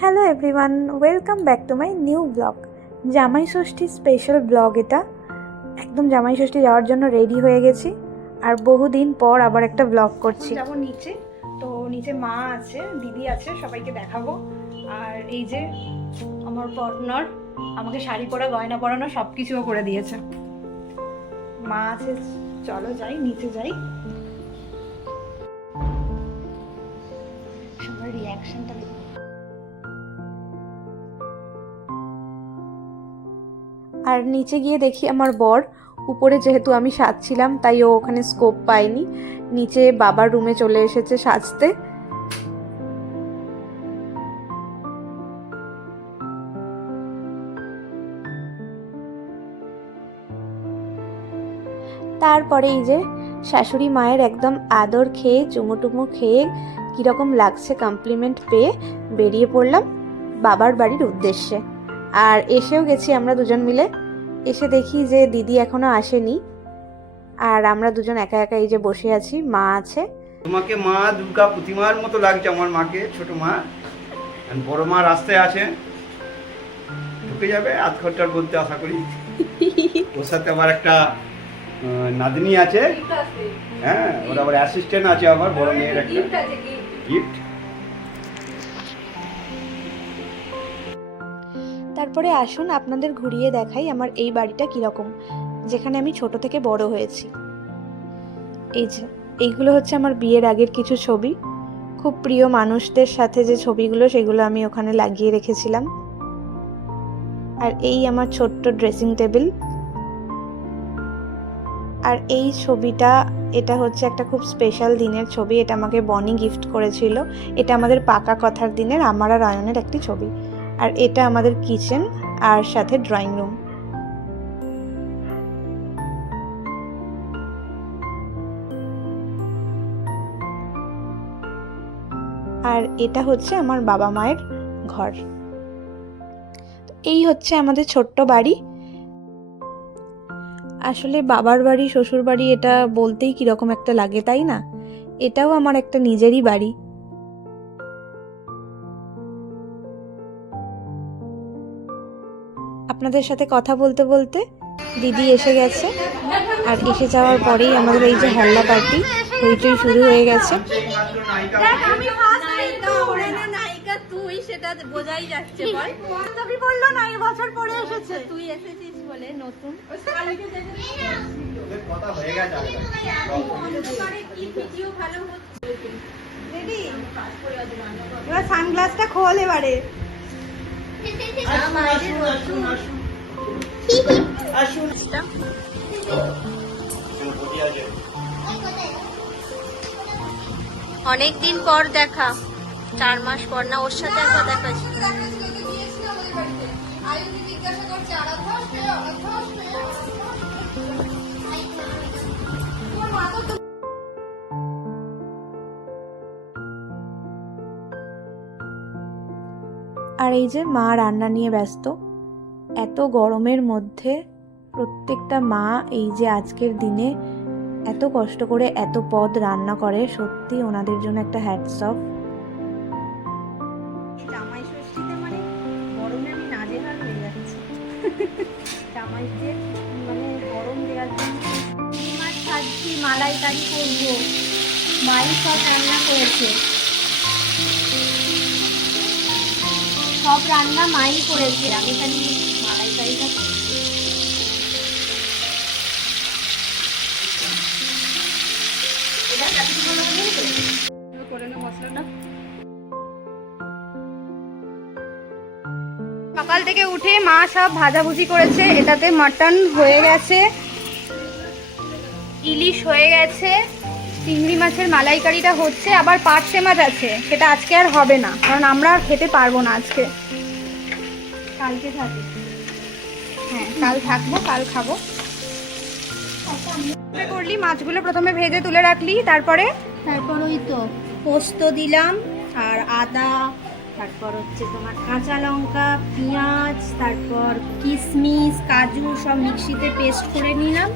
Hello everyone, welcome back to my new blog. জামাই ষষ্ঠী special blog এটা। একদম জামাই ষষ্ঠী যাওয়ার জন্য রেডি হয়ে গেছি, আর বহুদিন পর আবার একটা ব্লগ করছি। যাব নিচে, তো নিচে মা আছে, দিদি আছে, সবাইকে দেখাবো। আর এই যে আমার পার্টনার আমাকে শাড়ি পরা, গয়না পরানো সব কিছুও করে দিয়েছে। মা আছে, চলো যাই, নিচে যাই। সবার রিয়াকশনটা দেখো। আর নিচে গিয়ে দেখি আমার বর, উপরে যেহেতু আমি সাজছিলাম তাই ও ওখানে স্কোপ পায়নি, নিচে বাবার রুমে চলে এসেছে সাজতে। তারপরে এই যে শাশুড়ি মায়ের একদম আদর খেয়ে, চুমুটুমু খেয়ে, কীরকম লাগছে কমপ্লিমেন্ট পেয়ে বেরিয়ে পড়লাম বাবার বাড়ির উদ্দেশ্যে। আর এসেও গেছি আমরা দুজন মিলে। এসে দেখি যে দিদি এখনো আসেনি, আর আমরা দুজন একা একা এই যে বসে আছি, মা আছে। তোমাকে মা দুর্গা প্রতিমার মতো লাগছে, আমার মাকে, ছোট মা। বড় মা রাস্তায় আছে, ঢুকে যাবে আধ ঘন্টার মধ্যে আশা করি। ওর সাথে আবার একটা নাতনি আছে, হ্যাঁ, ওর আবার অ্যাসিস্ট্যান্ট আছে, আমার বড় মেয়ের একটা গিফট। তারপরে আসুন আপনাদের ঘুরিয়ে দেখাই আমার এই বাড়িটা কীরকম, যেখানে আমি ছোট থেকে বড় হয়েছি। এই যে এইগুলো হচ্ছে আমার বিয়ের আগের কিছু ছবি, খুব প্রিয় মানুষদের সাথে যে ছবিগুলো, সেগুলো আমি ওখানে লাগিয়ে রেখেছিলাম। আর এই আমার ছোট্ট ড্রেসিং টেবিল। আর এই ছবিটা, এটা হচ্ছে একটা খুব স্পেশাল দিনের ছবি, এটা আমাকে বনি গিফট করেছিল। এটা আমাদের পাকা কথার দিনের আমার আর আয়নের একটি ছবি। আর এটা আমাদের কিচেন আর সাথে ড্রয়িং রুম। আর এটা হচ্ছে আমার বাবা মায়ের ঘর। এই হচ্ছে আমাদের ছোট্ট বাড়ি। আসলে বাবার বাড়ি, শ্বশুর বাড়ি, এটা বলতেই কিরকম একটা লাগে, তাই না? এটাও আমার একটা নিজেরই বাড়ি। আপনাদের সাথে কথা বলতে বলতে দিদি এসে গেছে, আর এসে যাওয়ার পরেই আমাদের এই যে হাল্লা পার্টি, হইচই শুরু হয়ে গেছে। তুই সেটা বোঝাই যাচ্ছে, বল তুমি বললো না এই বছর পরে এসেছে, তুই এসেছিস বলে নতুন কথা হয়ে গেছে। কি ভিডিও ভালো হচ্ছে। রেডি? এবার সানগ্লাসটা খোল এবারে। অনেকদিন পর দেখা, 4 মাস পর না, ওর সাথে একবার দেখা। আর এই যে মা রান্না নিয়ে ব্যস্ত, এত গরমের মধ্যে প্রত্যেকটা মা এই যে আজকের দিনে এত কষ্ট করে এত পদ রান্না করে, সত্যি ওনাদের জন্য একটা হ্যাটস অফ। জামাই ষষ্ঠীতে মানে গরমে আমি নাজেহাল হয়ে যাচ্ছি। জামাইকে মানে গরম দেওয়ার জন্য মাছ ভাজছি, মালাইকারি করবো, মাই সব রান্না করেছে, সব রান্না মাই করেছে, আমি খালি মালাইকারিটা করে না মশলাটা। সকাল থেকে উঠে মা সব ভাজাভুজি করেছে, এটাতে মাটন হয়ে গেছে, ইলিশ হয়ে গেছে, চিংড়ি মাছের মালাইকারিটা হচ্ছে, আবার পার্শে মাছ আছে, সেটা আজকে আর হবে না, কারণ আমরা আর খেতে পারবো না আজকে, কালকে থাকবে। হ্যাঁ, কাল থাকবো, কাল খাবো। করলি মাছগুলো প্রথমে ভেজে তুলে রাখলি, তারপর ওই তো পোস্ত দিলাম, আর আদা, তারপর হচ্ছে তোমার কাঁচা লঙ্কা, পেঁয়াজ, তারপর কিশমিশ, কাজু সব মিক্সিতে পেস্ট করে নিলাম,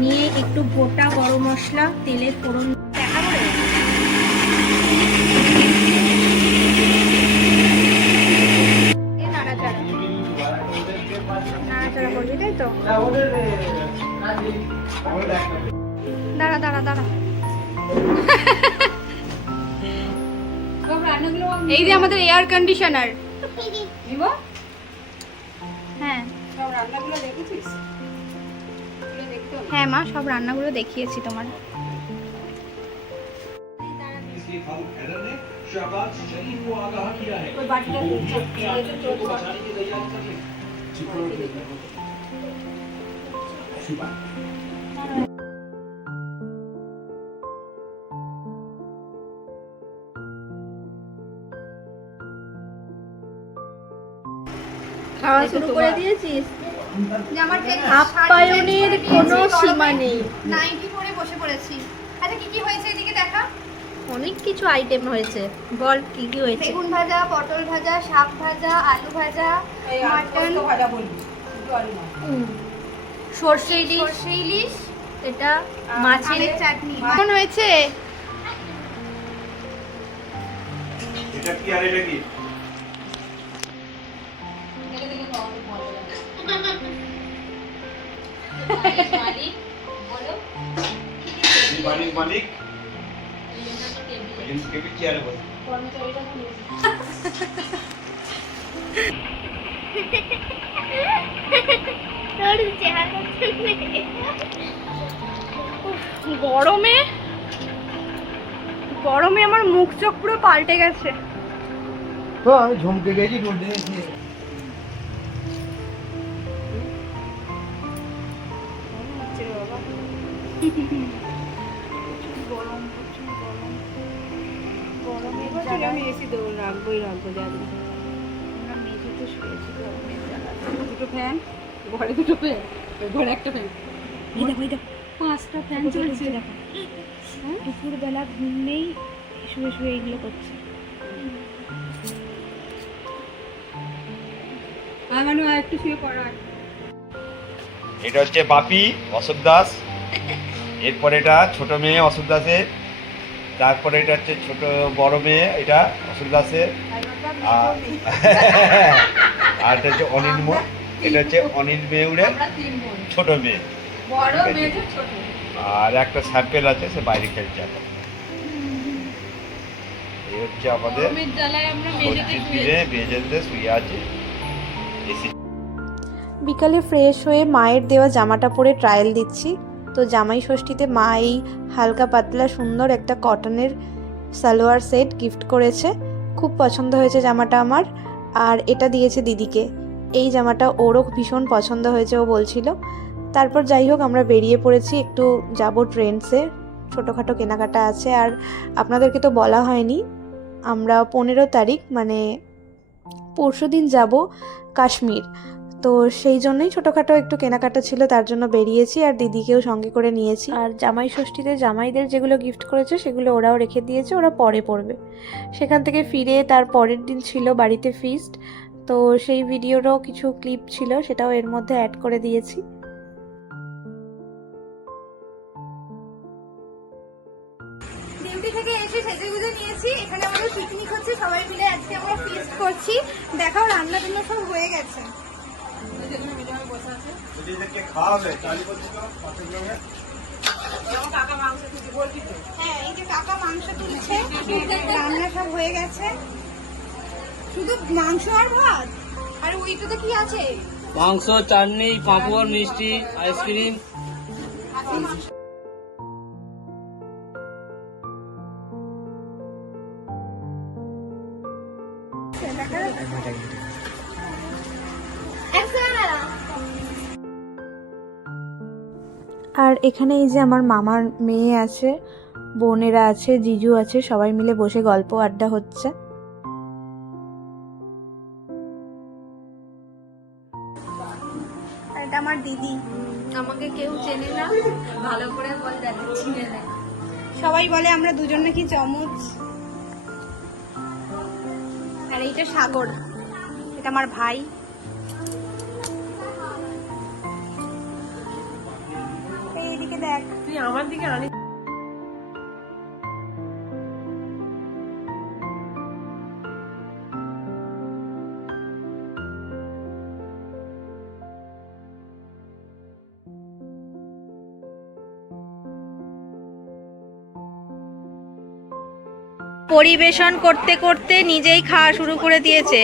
নিয়ে একটু গোটা গরম মশলা তেলে ফোড়ন দেখাবো। দাঁড়া দাঁড়া দাঁড়া। এই যে আমাদের এয়ার কন্ডিশনার। হ্যাঁ হ্যাঁ মা, সব রান্নাগুলো দেখিয়েছি তোমার। খাওয়া শুরু করে দিয়েছিস? আপ্যায়নের কোনো সীমা নেই। নাইটি পরে বসে পড়েছি। আচ্ছা কি কি হয়েছে এদিকে দেখা? অনেক কিছু আইটেম হয়েছে, বল কি কি হয়েছে? বেগুন ভাজা, পটল ভাজা, শাক ভাজা, আলু ভাজা, মাটন ভাজা, বলি সরষে ইলিশ, এটা মাছের চাটনি। কেমন হয়েছে? এটা কি আর এটা কি? মালিক চেয়ারে বসে গরমে আমার মুখ চোখ পুরো পাল্টে গেছে। ঝমকে গেছি আমি এসি দেবো, রাখবোই রাখবো। আমরা মেঝেতে শুয়েছি, দুটো ফ্যান ঘরে, দুটো ফ্যান ঘরে, একটা ফ্যান, পাঁচটা ফ্যান চলছে। দেখো দুপুরবেলা ঘুম নেই, শুয়ে শুয়ে এগুলো করছে। একটু শুয়ে পড়া। এটা হচ্ছে বাপি অশোক দাস, এরপর এটা ছোট মেয়ে অশোক দাসের, তারপরে এটা হচ্ছে ছোট বড় মেয়ে, এটা অশোক দাসের, আর এটা হচ্ছে অনিল এটা হচ্ছে অনিল মেউরের ছোট মেয়ে, আর একটা স্যাম্পেল আছে, সে বাইরে খেলছে এখন। এই হচ্ছে আমাদের মেঝেতে শুয়ে আছে। বিকালে ফ্রেশ হয়ে মায়ের দেওয়া জামাটা পরে ট্রায়াল দিচ্ছি। তো জামাই ষষ্ঠীতে মা এই হালকা পাতলা সুন্দর একটা কটনের সালোয়ার সেট গিফট করেছে। খুব পছন্দ হয়েছে জামাটা আমার, আর এটা দিয়েছে দিদিকে। এই জামাটা ওরও ভীষণ পছন্দ হয়েছে, ও বলছিল। তারপর যাই হোক আমরা বেরিয়ে পড়েছি, একটু যাব ট্রেন্ডসে, ছোটোখাটো কেনাকাটা আছে। আর আপনাদেরকে তো বলা হয়নি, আমরা 15 তারিখ মানে পরশু দিন যাব কাশ্মীর। তো সেই জন্যই ছোটোখাটো একটু কেনাকাটা ছিল, তার জন্য বেরিয়েছি, আর দিদিকেও সঙ্গে করে নিয়েছি। আর জামাই ষষ্ঠীতে জামাইদের যেগুলো গিফট করেছে সেগুলো ওরাও রেখে দিয়েছে, ওরা পরে পড়বে। সেখান থেকে ফিরে তার পরের দিন ছিল বাড়িতে ফিস্ট, তো সেই ভিডিওরও কিছু ক্লিপ ছিল, সেটাও এর মধ্যে অ্যাড করে দিয়েছি। ডিউটি থেকে এসে সেজেগুজে নিয়েছি, এখানে আমাদের পিকনিক হচ্ছে, সবাই মিলে আজকে আমরা ফিস্ট করছি। দেখাও রান্না টান্না সব হয়ে গেছে। হ্যাঁ এই যে কাকা মাংস তুলছে, রান্না সব হয়ে গেছে, শুধু মাংস আর ভাত। আর ওইটাতে কি আছে? মাংস, চাটনি, পাঁপড়, মিষ্টি, আইসক্রিম। আর এখানে এই যে আমার মামার মেয়ে আছে, বোনেরা আছে, জিজু আছে, সবাই মিলে বসে গল্প আড্ডা হচ্ছে। এটা আমার দিদি, আমাকে কেউ চেনে না, ভালো করে বল যাতে চিনে নেয়। সবাই বলে আমরা দুজন নাকি চমচ। আর এইটা সাগর, এটা আমার ভাই। এইদিকে দেখ, তুই আমার দিকে অনেক। পরিবেশন করতে করতে নিজেই খাওয়া শুরু করে দিয়েছে।